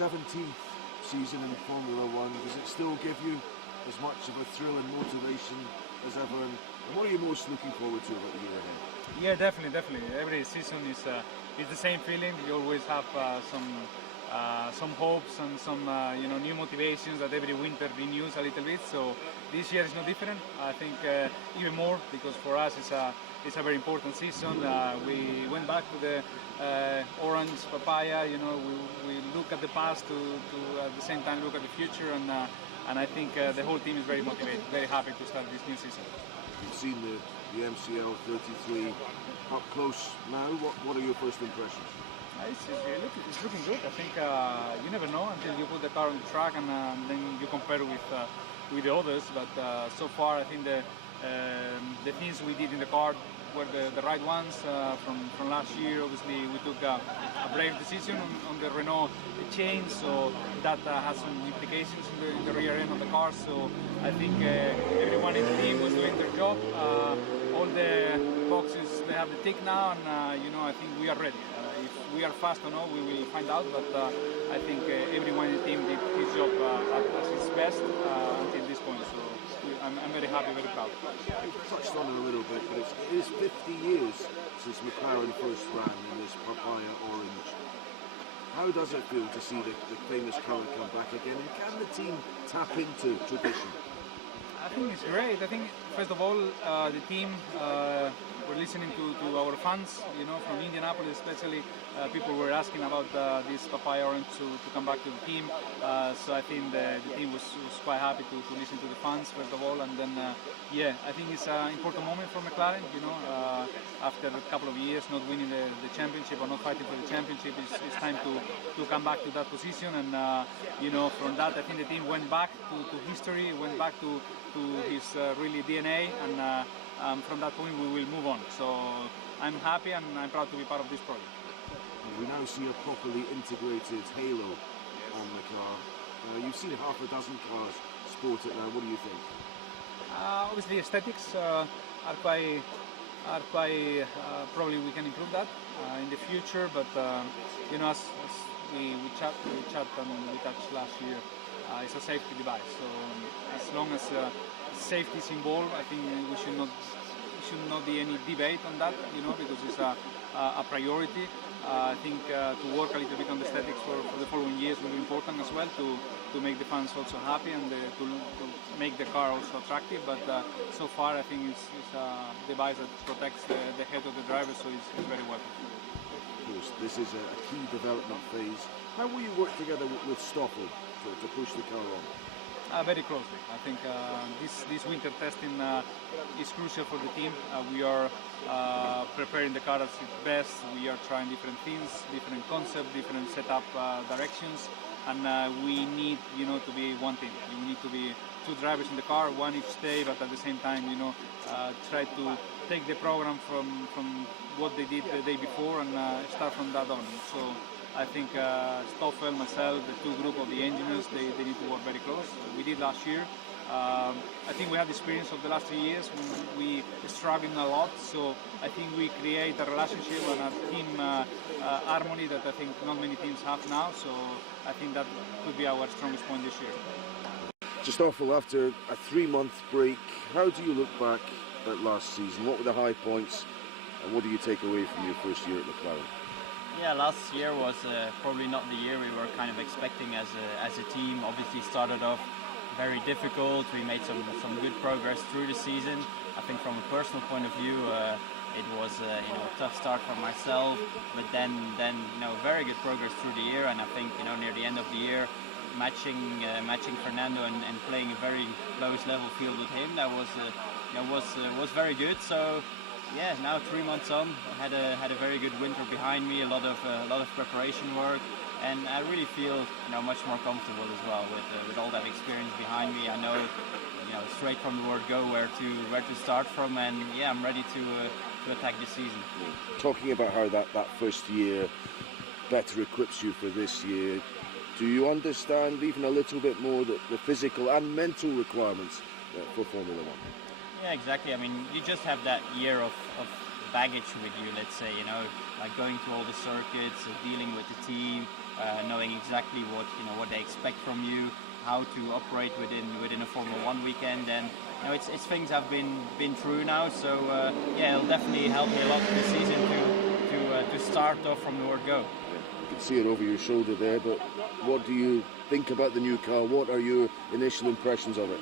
17th season in Formula One. Does it still give you as much of a thrill and motivation as ever? And what are you most looking forward to about the year ahead? Yeah, definitely. Every season is the same feeling. You always have some hopes and some new motivations that every winter renews a little bit. So this year is no different. I think even more, because for us it's a very important season. We went back to the orange papaya. We look at the past to at the same time look at the future, and I think the whole team is very motivated, very happy to start this new season. You've seen the MCL33 up close now. What are your first impressions? It's looking good. I think you never know until you put the car on the track and then you compare with the others. But so far, I think the things we did in the car were the right ones from last year. Obviously, we took a brave decision on the Renault change, so that has some implications in the rear end of the car. So I think everyone in the team was doing their job. All the boxes, they have the tick now, and I think we are ready. If we are fast or not, we will find out. But I think everyone in the team did his job at his best until this point. So I'm very happy, very proud. You've touched on it a little bit, but it is 50 years since McLaren first ran in this papaya orange. How does it feel to see the famous colour come back again? And can the team tap into tradition? I think it's great. I think first of all, the team were listening to our fans, from Indianapolis especially. People were asking about this papaya orange to come back to the team. So I think the team was quite happy to listen to the fans first of all, and then I think it's an important moment for McLaren. After a couple of years not winning the championship or not fighting for the championship, it's time to come back to that position. And from that, I think the team went back to history, went back to his really DNA, and from that point we will move on. So I'm happy and I'm proud to be part of this project. We now see a properly integrated halo on the car. You've seen half a dozen cars sport it now. What do you think? Obviously, aesthetics are quite probably we can improve that in the future. But as we chat and we touched last year, it's a safety device. So as long as safety is involved, I think we should not be any debate on that. Because it's a priority. I think to work a little bit on the aesthetics for the following years will be important as well, to make the fans also happy and to make the car also attractive. But so far I think it's a device that protects the head of the driver, so it's very welcome. Of course, this is a key development phase. How will you work together with Stoffel to push the car on? Very closely. I think this winter testing is crucial for the team. We are preparing the car at its best. We are trying different things, different concepts, different setup directions, and we need to be one team. We need to be two drivers in the car, one each day, but at the same time try to take the program from what they did the day before and start from that on. So I think Stoffel, myself, the two group of the engineers, they need to work very close. We did last year. I think we have the experience of the last 3 years. We struggled a lot, so I think we create a relationship and a team harmony that I think not many teams have now. So I think that could be our strongest point this year. Stoffel, after a 3-month break, how do you look back at last season? What were the high points, and what do you take away from your first year at McLaren? Yeah, last year was probably not the year we were kind of expecting as a team. Obviously started off very difficult. We made some good progress through the season. I think from a personal point of view, it was a tough start for myself, but then very good progress through the year. And I think near the end of the year, matching Fernando and playing a very close level field with him, that was very good. So yeah, now 3 months on, had a very good winter behind me, a lot of preparation work, and I really feel much more comfortable as well with all that experience behind me. I know straight from the word go where to start from, and yeah, I'm ready to attack this season. Talking about how that first year better equips you for this year, do you understand even a little bit more the physical and mental requirements for Formula One? Yeah, exactly. I mean, you just have that year of baggage with you, let's say, like going to all the circuits, dealing with the team, knowing exactly what they expect from you, how to operate within a Formula One weekend, and it's things I've been through now. So yeah, it'll definitely help me a lot this season to start off from the word go. You can see it over your shoulder there, but what do you think about the new car? What are your initial impressions of it?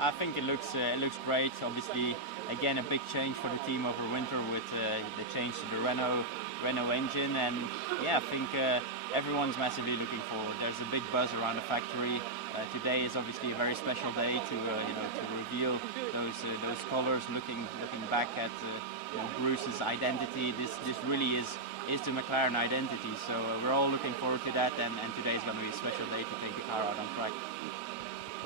I think it looks great. Obviously, again, a big change for the team over winter with the change to the Renault engine, and yeah, I think everyone's massively looking forward. There's a big buzz around the factory. Today is obviously a very special day to reveal those colours. Looking back at Bruce's identity, this really is the McLaren identity. So we're all looking forward to that, and today is going to be a special day to take the car out on track.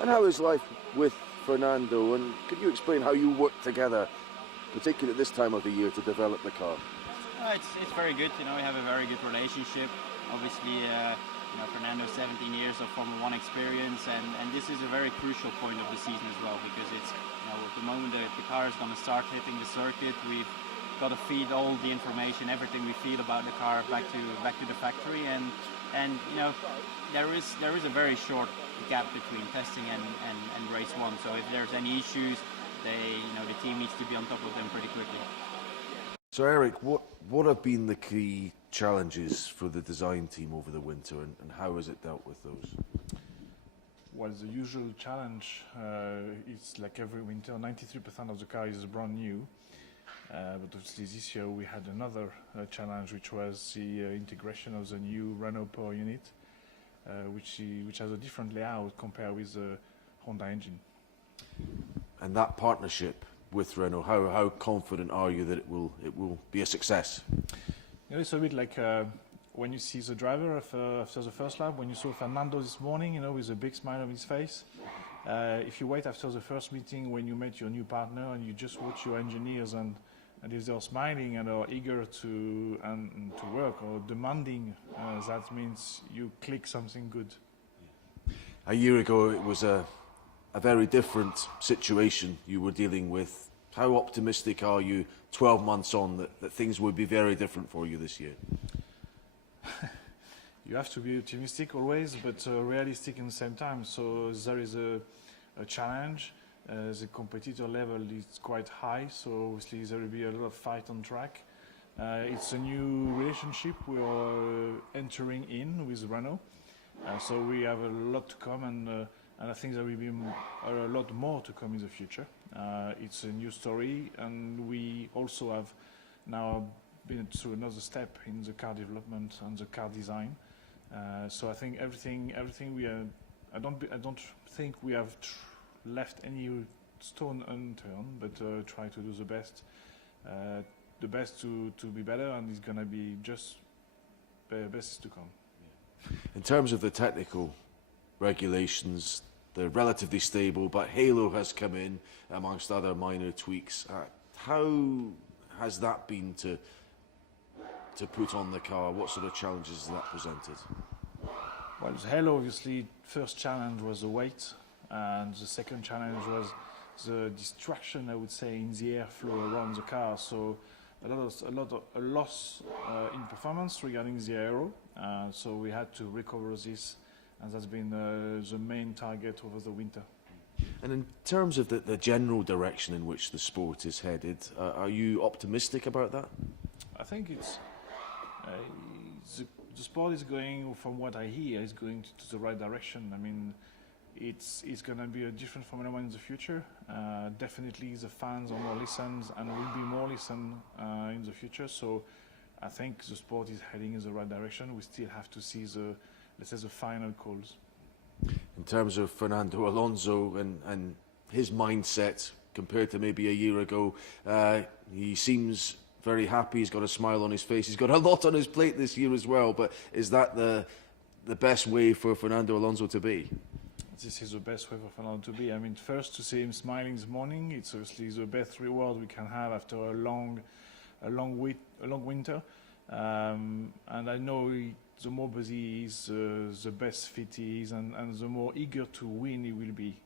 And how is life with Fernando? And could you explain how you work together, particularly at this time of the year, to develop the car? It's very good. We have a very good relationship. Obviously, Fernando 17 years of Formula One experience, and this is a very crucial point of the season as well, because it's at the moment the car is going to start hitting the circuit. We've got to feed all the information, everything we feel about the car back to the factory, and there is a very short gap between testing and race one. So if there's any issues, the team needs to be on top of them pretty quickly. So Eric, what have been the key challenges for the design team over the winter, and how has it dealt with those? Well, the usual challenge, it's like every winter, 93% of the car is brand new. But obviously this year we had another challenge, which was the integration of the new Renault power unit, which has a different layout compared with the Honda engine. And that partnership with Renault, how confident are you that it will be a success? It's a bit like when you see the driver after the first lap, when you saw Fernando this morning, with a big smile on his face. If you wait after the first meeting when you met your new partner and you just watch your engineers, and if they're smiling and are eager to work or demanding, that means you click something good. A year ago it was a very different situation you were dealing with. How optimistic are you 12 months on that things will be very different for you this year? You have to be optimistic always, but realistic in the same time. So there is a challenge. The competitor level is quite high, so obviously there will be a lot of fight on track. It's a new relationship we are entering in with Renault, so we have a lot to come, and I think there will be a lot more to come in the future. It's a new story, and we also have now been through another step in the car development and the car design. So I think everything we are. I don't think we have left any stone unturned, but try to do the best to be better, and it's gonna be just best to come. In terms of the technical regulations, they're relatively stable, but Halo has come in amongst other minor tweaks. How has that been to put on the car? What sort of challenges has that presented? Well, the Halo, obviously, first challenge was the weight, and the second challenge was the distraction, I would say, in the airflow around the car. So a loss in performance regarding the aero. So we had to recover this, and that's been the main target over the winter. And in terms of the general direction in which the sport is headed, are you optimistic about that? I think the sport is going, from what I hear, is going to the right direction. I mean, it's going to be a different Formula One in the future. Definitely the fans are more listened and will be more listened in the future. So I think the sport is heading in the right direction. We still have to see the final calls. In terms of Fernando Alonso and his mindset compared to maybe a year ago, he seems very happy. He's got a smile on his face. He's got a lot on his plate this year as well. But is that the best way for Fernando Alonso to be? This is the best way for Fernando to be. I mean, first, to see him smiling this morning, it's obviously the best reward we can have after a long winter. And I know the more busy he is, the best fit he is, and the more eager to win he will be.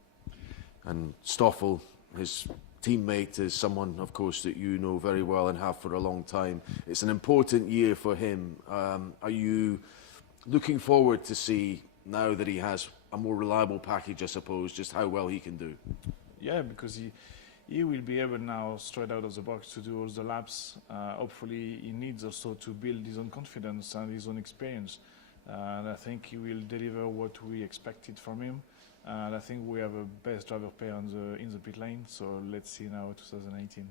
And Stoffel, his teammate, is someone, of course, that you know very well and have for a long time. It's an important year for him. Are you looking forward to see, now that he has a more reliable package, I suppose, just how well he can do. Yeah, because he will be able now, straight out of the box, to do all the laps. Hopefully he needs also to build his own confidence and his own experience. And I think he will deliver what we expected from him. And I think we have a best driver pair in the pit lane, so let's see now 2018.